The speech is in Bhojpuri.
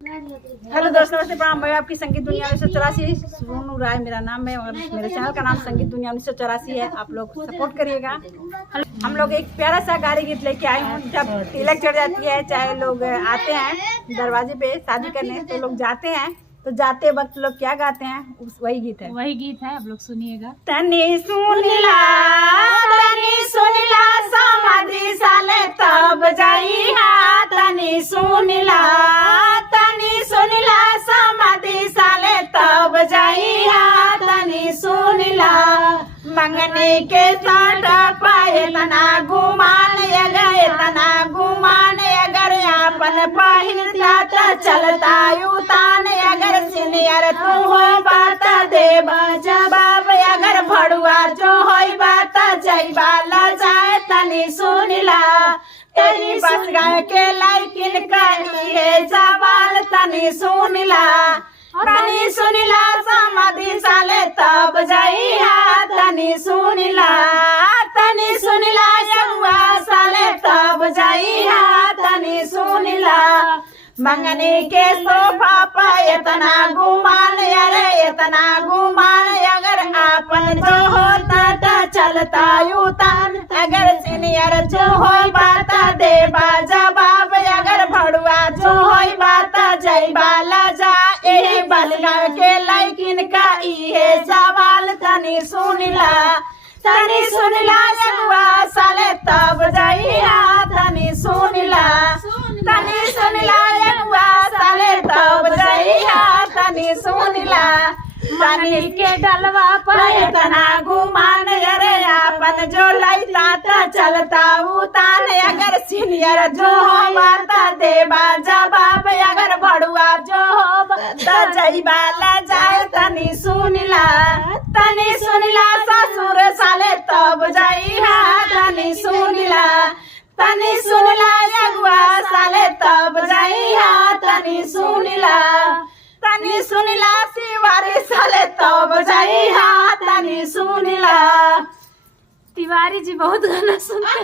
हेलो दोस्तों, नमस्ते प्रणाम। मैं आपकी संगीत दुनिया 1984 सोनू राय मेरा नाम है और मेरे चैनल का नाम संगीत दुनिया 1984 है। आप लोग सपोर्ट करिएगा। हम लोग एक प्यारा सा गाड़ी गीत लेके आए हूँ। जब तिलक चढ़ जाती है, चाहे लोग आते हैं दरवाजे पे शादी करने, तो लोग जाते हैं, तो जाते वक्त लोग क्या गाते हैं, वही गीत है। आप लोग सुनिएगा। तनी सुनिला समाधि साले तब जाइहा, तनी सुनिला समाधि साले तब जाइहा, तनी सुनिला मंगने के साथ पाए तना गुमान अगर अपन पहिरता त चलता युतान, अगर सीनियर तू हो बात देव जवाब, अगर भड़ुआ जो हो बात जैबा ल जाए, तनी सुनिला तेरी बस गाय के लाइकिन कही सवाल, तनी सुनिला समाधि साले तब जाइहा, तनी सुनिला यहुआ साले तब जाइहा, तनी सुनिला मंगनी के सोफा पर इतना गुमान, अगर आपन जो होता त चलता युतान, अगर सीनियर जो हो बात देबा जवाब, अगर भड़ुआ जो हो बात जैबा ला जा, एही बलगा के लैकिन का इहे सवाल, तनी सुनिला यहुआ साले तब जाइहा, तनी सुनिला यहुआ साले तब जाइहा, तनी सुनिला पानी के डलवा पर इतना गुमान, अरे आपन जो लैता त चलता उतान, अगर सीनियर जो हो बात देबा जवाब, अगर भड़ुआ जो हो त जैबा ला जाए, तनी सुनिला ससुर साले तब जाइहा, तनी सुनिला यहुआ साले तब जाइहा, तनी सुनिला तिवारी साले तब जाइहा, तनी सुनिला। तिवारी जी बहुत गाना सुनते हैं।